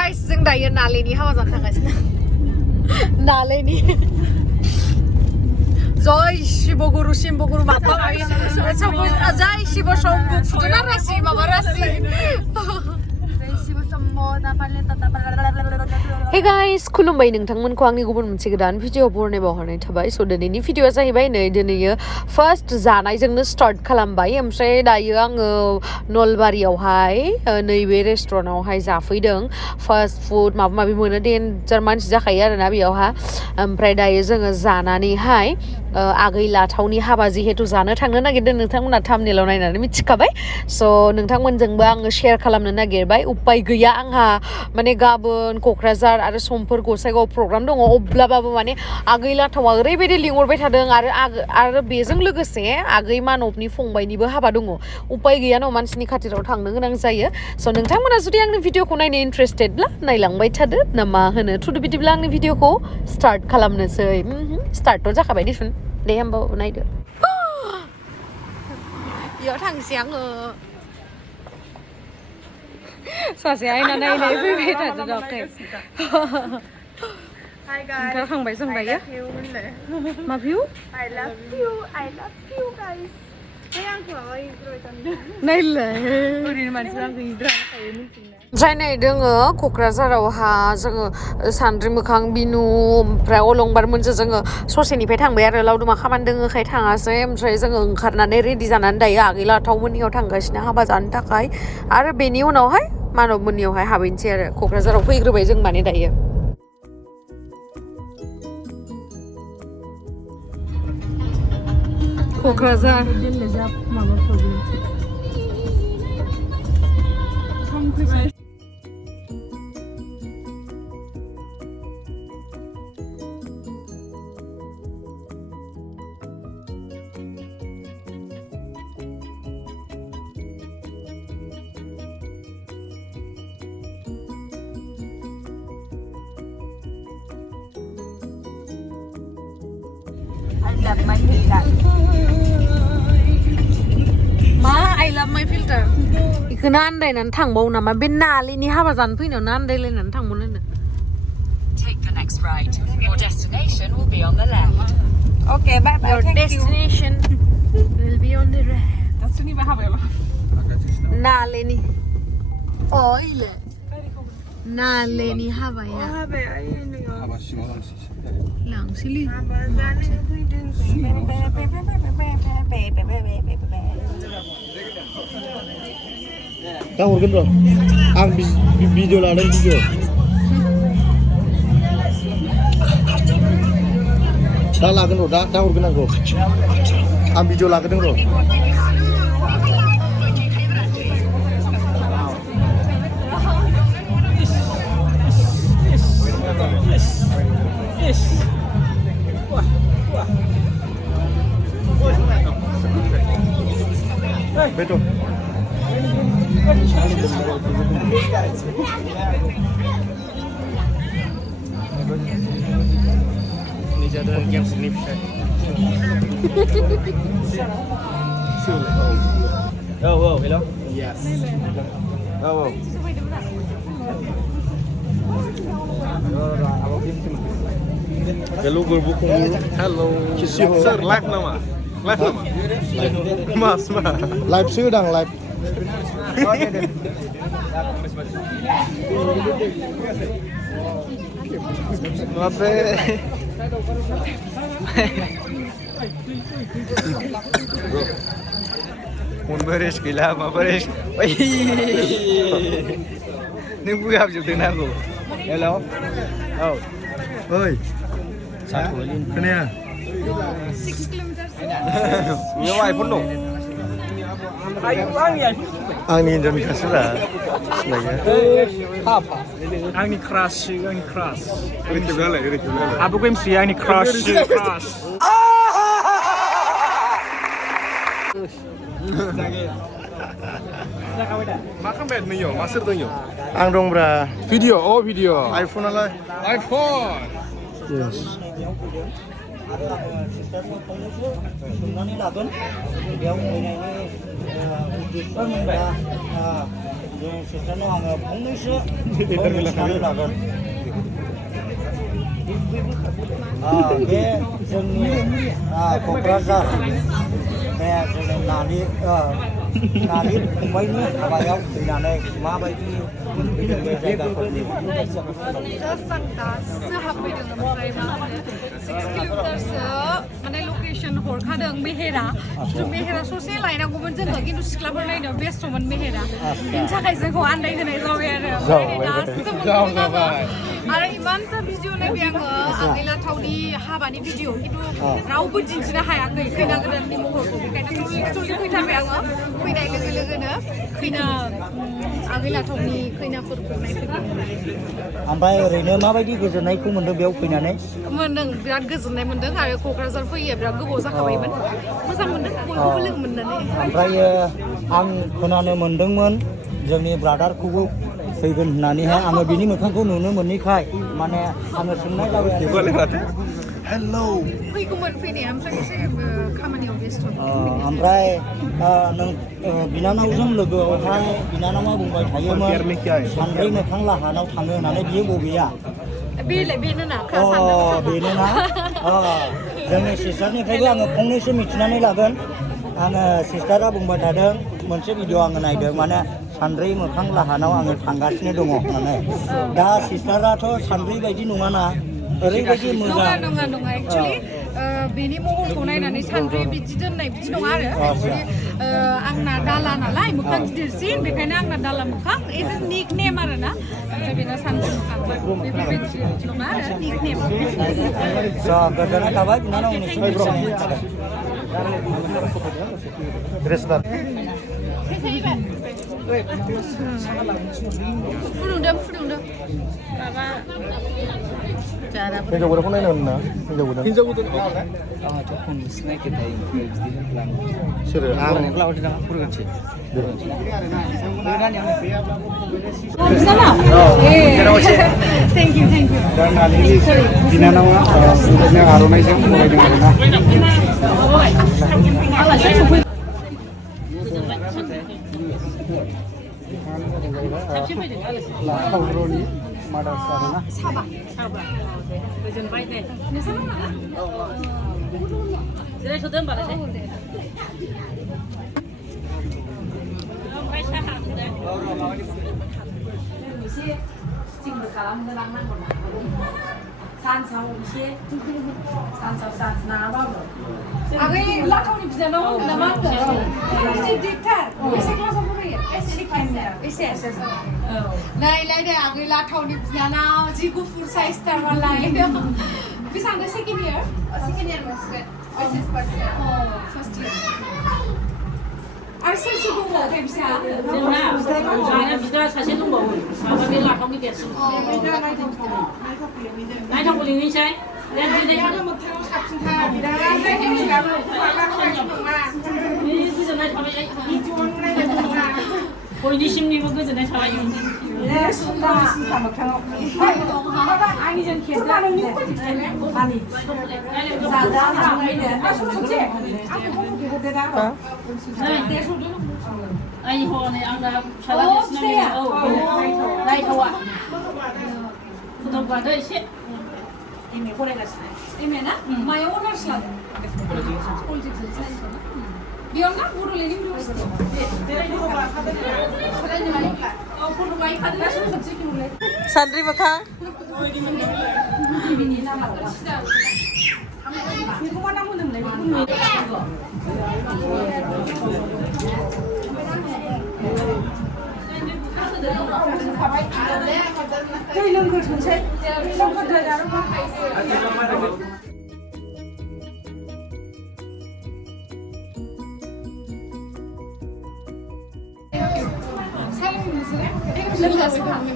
Guys जों दायो नालेनि हाबा जानो थांगासिनो नालेनि जय शिव गुरु शिव गुरु माता जय शिव शंभु फुदुना राशि माबा राशि Hey guys, खुलुमबाय नोंथांमोनखौ आंनि गुबुन मोनसे गोदान भिडिअ बरनायबाव हरनाय थाबाय स' दिनैनि भिडिअआ जाहैबाय नै दिनैयो फार्स्ट जानायजोंनो स्टार्ट खालामबाय ओमफ्राय दायो आङो नलबारियावहाय नैबे रेस्टुरेन्टावहाय जाफैदों फास्ट फुड माबा माबि मोनो डेन्जार मानसि जाखायो आरोना बेयावहा ओमफ्राय दायो जोङो जानानैहाय आगै लाथावनि हाबा जिहेतु जानो थांनो नागिरदों नोंथांमोना थाम्बनेलाव नायनानै मिथिखाबाय स' नोंथांमोनजोंबो आङो शेयार खालामनो नागिरबाय उपाय गैया आंहा माने गाबोन क'क्राझार आरो समफोर गसाइगाव प्रग्राम दङ अब्लाबाबो माने आगै लाथावा ओरैबायदि लिंहरबाय थादों आरो बेजों लोगोसे आगै मानबनि फंबायनिबो हाबा दङ उपाय गैया न' मानसिनि खाथिराव थांनो गोनां जायो स' नोंथांमोना जुदि आंनि भिडिअखौ नायनो इन्ट्रेस्टेडब्ला नायलांबाय थादो ना मा होनो थुदो बिदिब्ला आंनि भिडिअखौ स्टार्ट खालामनोसै स्टार्टथ' जाखाबाय दिसुन दे होमबा नायदो बेयाव थांसै आङो सासे आयना नायनाय फैबाय थादो द'खै ओंखारखांबाय जों दायो मा भिउ I love you guys नायलाय ओरैनो मानसिफ्रा आंखौ इज्रा खायो मिथिना ओमफ्राय नै दोङो क'क्राझारावहा जोङो सान्द्रि मोखां बिनु ओमफ्राय अलंबार मोनजों जोङो ससेनिफ्राय थांबाय आरो लावदुमा खामानि दोङोखाय थाङासै ओमफ्राय जोङो ओंखारनानै रेडि जानानै दायो आगै लाथावमोननियाव थांगासिनो हाबा जानो थाखाय आरो बेनि उनावहाय मानब मोननियावहाय हाबैनोसै आरो क'क्राझाराव फैग्रोबाय जों माने दायो क'क्राझार मा I love my filter इखौनो आन्दायनानै थांबाव नामा बे नालेनि हाबा जानो फैनायावनो आन्दायलायनानै थांबावनो Take the next right. Your destination will be on the left. Okay, bye bye. Your destination will be on the left. Das sind die Haare. Naleni. Oh, ile. Naleni haba ya. Haba ya ini. Haba simalan sih. Langsili. दा हरगोन र' आं video लादों video दा लागोन र' दा हरगोन आंखौ आं भिडिअ लागोदों र' betul ini jadwal yang snip oh hello yes oh hello berbukung hello sir live nama mas live sedang live Mun beres gila ma beres neng buka habjubdों aku hello oh oi kenapa 6 kilometers Iya, iPhone dong. Angin dan kasura. Haba. Angin keras. Ini juga lah. Apa gue mesti angin keras. Makan bed nih yo, masir tuh yo. Ang dong bra. Video. iPhone ala. iPhone. Yes. जों सिस्टारनाव आङो फंनैसो मिथिनानै लागोन बे जोंनि क'क्राझार बे जोंनि नानि फंबायनि हाबायाव फैनानै माबायदि मोनफैदों बे जायगाफोरनि जास्ट आं दासो हाबफैदों ओमफ्राय मा होनो 6 किल'मिटारसो माने लकेसन हरखादों मेहेरा खिन्थु मेहेरा ससे लायनांगौमोन जोङो खिन्थु सिख्लाफोर नायनायाव बेस्थ'मोन मेहेरा बिनि थाखाय जोंखौ आन्दायहोनाय जाबाय आरो दासो मोनफैदों आरो इमानथा भिडिअ नायबाय आङो आगैलाथावनि हाबानि भिडिअ खिन्थु रावबो दिन्थिनो हायाखै खैना गोदाननि महरखौ बेखायनो जल्दि फैथारबाय आङो फैनाय लोगो लोगोनो खैना आगैलाथावनि खैनाफोरखौ नायफैबाय ओमफ्राय ओरैनो माबायदि गोजोननायखौ मोन्दों बेयाव फैनानै मोन्दों बिराद गोजोननाय मोन्दों आरो क'क्राझार फैयो बिराद गोबाव जाखाबायमोन मोजां मोन्दों बयखौबो लोगो मोननानै ओमफ्राय आं खोनानो मोन्दोंमोन जोंनि ब्रादारखौबो फैगोन होननानैहाय आङो बिनि मोखांखौ नुनो मोनैखाय माने आङो सोंनाय जाबाय हेलौ फैगौमोन फैनाया ओमफ्राय एसे खामानियाव बेस्थ' ओमफ्राय नों बिनानावजों लोगोआवहाय बिनानावा बुंबाय थायोमोन सानब्रै मोखां लाहानाव थाङो होननानै बियो बबेया बेनोना बेनोना जोंनि सिस्टारनिफ्रायबो आङो फंनैसो मिथिनानै लागोन आङो सिस्टारा बुंबाय थादों मोनसे भिडिअ आङो नायदों माने सानब्रै मोखां लाहानाव आङो थांगासिनो दङ होननानै दा सिस्टाराथ' सानब्रै बायदि नङाना ओरैबायदि मोजां नङा एक्चुअलि बेनि महरखौ नायनानै सानब्रै बिदि दोननाय बिदि नङा आरो आंना दाला नालाय मोखां गिदिरसिन बेखायनो आंना दाला मोखां एज निक नेम आरो ना ओमफ्राय बेना सानब्रै मोखां बेफोरबायदि नङा आरो निक नेम गोजोननाय थाबाय बिनानावनिसिम फुदुंदों माबा हिन्जाव गोदानखौ नायनो होना हिन्जाव गोदान सोरो आं थेंक इउ बिनानावा आर'नाइजों बरायदों आरोना मादार्स आरोना साबा गोजोनबाय दे जिरायथ'दो होनबालाय दे ओमफ्राय साहा एसे स्टिंबो खालामहोलांनांगौ ना सानसाव एसे सानसाव सान्स नाङाबाबो आगै लाथावनि बिनानाव होनदों नामा होनदों दिगथार बेसे क्लासाव फरायो एसे नायलाय दे आगै लाथावनि बिनानाव जि गुफुर साइजथार मालाय बेसेबां सेकेन्ड इयार मोनसिगोन फार्स्ट इयार आरो सोर सोर दंबावो फिसा जोंना बिदा सासे दंबावो माबानि लाथावनि देरसिन नायथावखौ लिंहैनोसै मोगथाङाव साबसिनथार बिदा गोजोननाय थाबाय बयनिसिमनिबो गोजोननाय थाबाय आंनिजों खेबला आंनि हनै आंना फिसाला नायथावा फुदुंबादो एसे एमए फरायगासिनो एमए ना मायाव अनार्स लादों पलिटिक्स साइन्स ना बेयाव ना बड'लेण्ड इउनिभारसिटि सान्द्रि मोखां बेखौ मा नाम होनोमोनलाय दै लोंग्रोथोंसै लोंग्रोदो आरो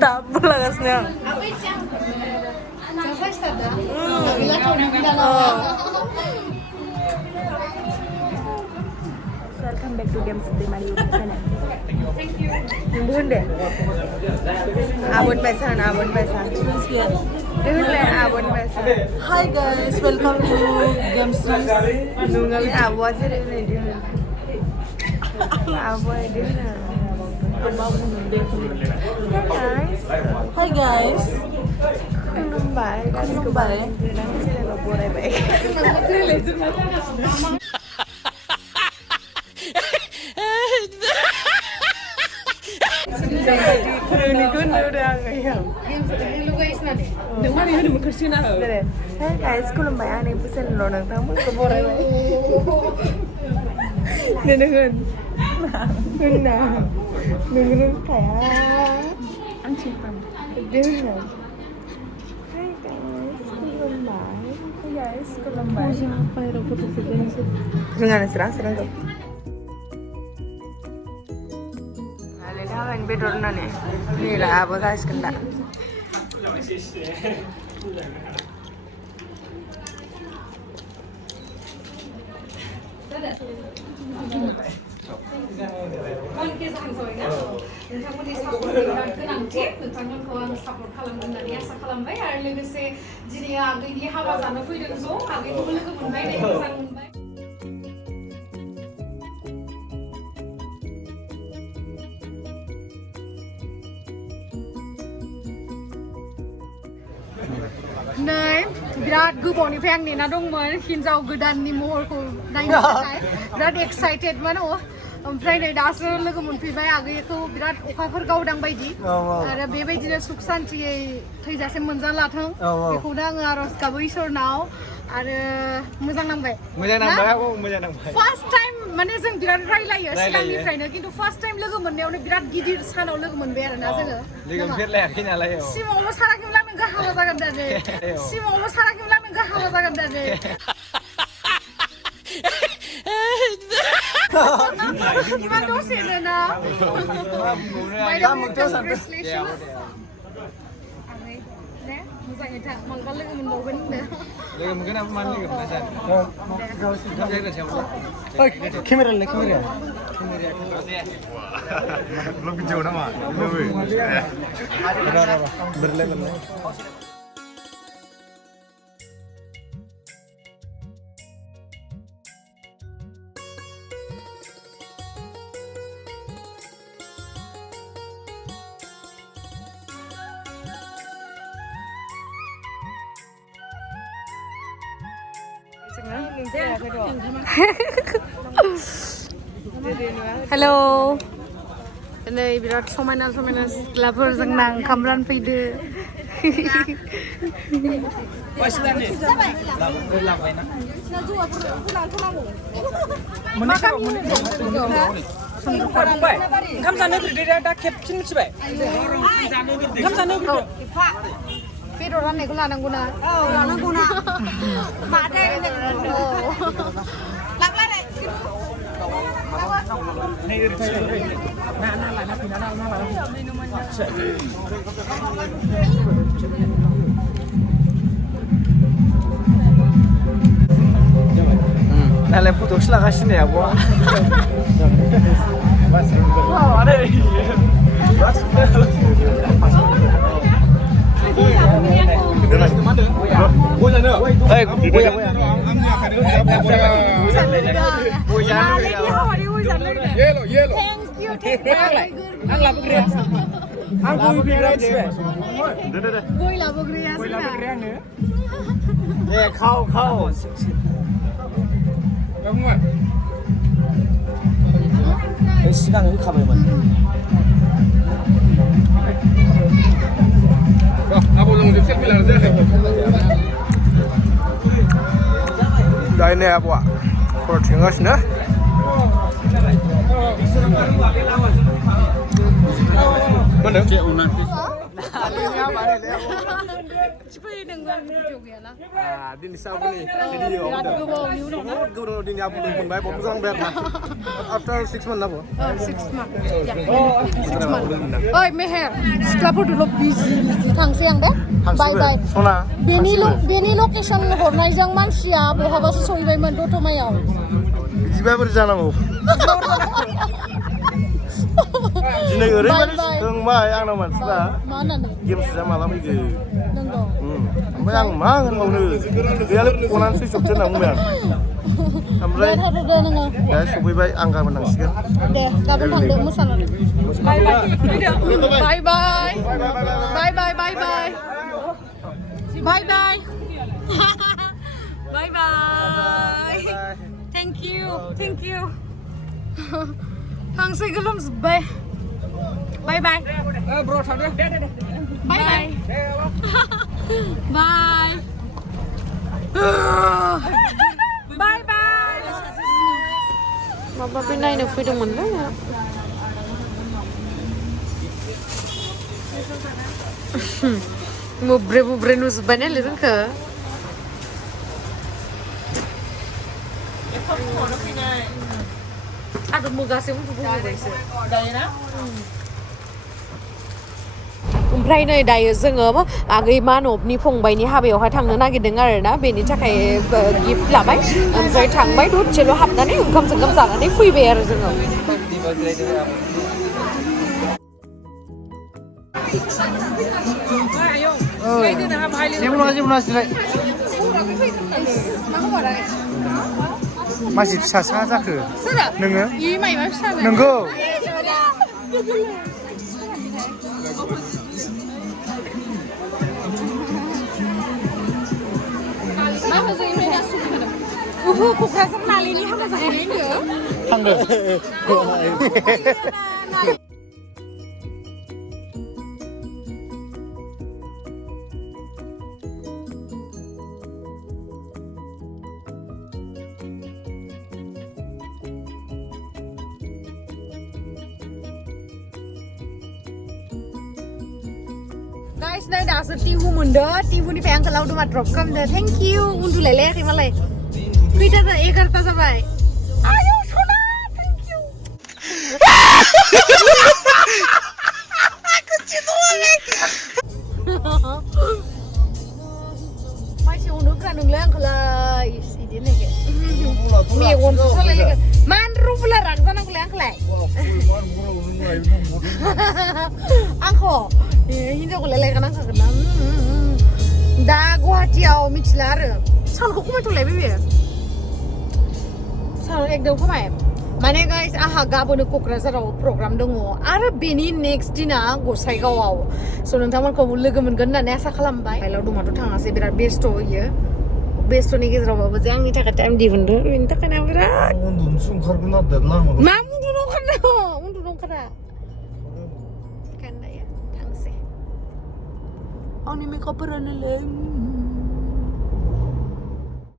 Tak pulang senyum. Welcome back to Games di Mari channel. Thank you. Dun deh. Abon pesan. Dun le abon pesan. Hi guys, welcome to Games. Nungali abon aja deh. Abon aja. Hi guys. Kembali. Hey guys, खुलुमबाय आंनि बोसोनल' नोंथांमोनखौ बरायबाय नोंगोन होनना नोंगोन रोंखाया आं सिंखाम होनना Hey guys, खुलुमबाय बाहेराव फट'सो रोङा नोंसोर आंसो रोंगौ हाबानि बेदर होननानै नै लाबोगासिगोन दा नोंथांमोननि सापर्टनि बिराद गोनांथि नोंथांमोनखौ आं सापर्ट खालामगोन होननानै आसा खालामबाय आरो लोगोसे दिनै आगैनि हाबा जानो फैदों ज' आगैखौबो लोगो मोनबाय दे मोजां मोनबाय नै बिराद गोबावनिफ्राय आं नेना दंमोन हिन्जाव गोदाननि महरखौ नायनो थाखाय बिराद एक्साइटेडमोन ओमफ्राय नै दासो लोगो मोनफैबाय आगैखौ बिराद अखाफोर गावदां बायदि आरो बेबायदिनो सुख सान्तियै थैजासिम मोनजालाथों बेखौनो आङो आरज गाबो इसोरनाव आरो मोजां नांबाय फार्स्ट टाइम माने जों बिराद रायलायो सिगांनिफ्रायनो खिन्थु फार्स्ट टाइम लोगो मोननायावनो बिराद गिदिर सानाव लोगो मोनबाय आरोना जोङो लोगोफेरलायाखै नालाय सिमावल' सानाखैमोन नोंखौ हाबा जागोन दाने सिमावल' सानाखैमोन नोंखौ हाबा जागोन दाने इमान दसेनो ना मोजाङै था मालाबा लोगो मोनबावगोन लोगो मोनगोन आं मानो लोगो मोना जानो camera belum video nama berlele hello नै बिराद समायना समायना सिख्लाफोर जोंना ओंखाम रानफैदो ओंखाम जानो गिदिर दा खेबसिन मिथिबाय ओंखाम जानो गिदिर बेदर राननायखौ लानांगौ ना औ लानांगौ ना मादै Nalai putus lah kasih ya, Bu. Ada. 시간을 가봐야만. दा ini apa? Pertinggasnya. Mana? Dini sabu nih. Guru dini apa pun baik, bapak sang bayar lah. After 6 months apa? 6 months. Ya. 6 months. Oi, Meher. Setelah dulu busy थांसै आं दे. Bye bye. Sona. बेनि location हरनायजों मानसिया बहाबासो सहैबायमोन दतमायाव। बिदिबा बोरै जानांगौ? दिनै ओरैबायदि सोंबाय आंनाव मानसिफ्रा गेम सुजा माला फैगोन ओमफ्राय आं मा होनबावनो गैयालै फनानैसो जोबसै होनना बुंबाय आं ओमफ्राय दा सफैबाय आं गाबोन थांसिगोन दे गाबोन थांदो मोसानो Bye bye. Bye bye. Bye bye. Bye bye. Bye bye. Bye bye. Thank you. Thank you. Thằng say gelum bye. Bye bye. Bro thằng đi. Bye bye. Bye. Bye bye. Mama bên này được phi được mình đấy. Mubre nus banyak lihat ke? Ada muka sih muka guys. ओमफ्राय नै दायो जोङो आगै मानबनि फंबायनि हाबायावहाय थांनो नागिरदों आरोना बेनि थाखाय गिफ्ट लाबाय ओमफ्राय थांबाय दसेल' हाबनानै ओंखाम जानानै फैबाय आरो जोङो जेबो नङा सिलाय मासि फिसा जाखो नोङो नोंगौ क'क्राझार नालेनि हाबा जाहैनायनो थांदो Guys, नै दासो टिहु मोनदो टिहुनिफ्राय आंखौ लावदुमा ड्रप खालामदो थेंक इउ उन्दुलायलायाखै मालाय खैथा 11ता जाबाय आयौ सना थेंक इउ मानसि उन्दुग्रा नोंलाय आंखौलाय इदि होननायखो मेगनसो सालायलायगोन मान रुबुला राग जानांगौलाय आंखौलाय आंखौ हिनजावखौलाय लायगोन आंखौ ना दा गुवाहाटियाव मिथिला आरो साउन्डखौ खमायथ'लायबाय बेयो साउन्ड एकदम खमाय माने गाइस आंहा गाबोनो क'क्राझाराव प्रग्राम दङ आरो बेनि नेक्स्ट दिना गसाइगावआव स' नोंथांमोनखौ लोगो मोनगोन होननानै आसा खालामबाय लावदुमाथ' थाङासै बिराद बेस्थ' होयो बेस्थ'नि गेजेरावबाबो जे आंनि थाखाय टाइम दिहुनदो बेनि थाखायनो आं बिराद उन्दुनोसो ओंखारगोन आरो लामा मा उन्दुनो ओंखारा थांसै आंनि मेकआपफोरानोलै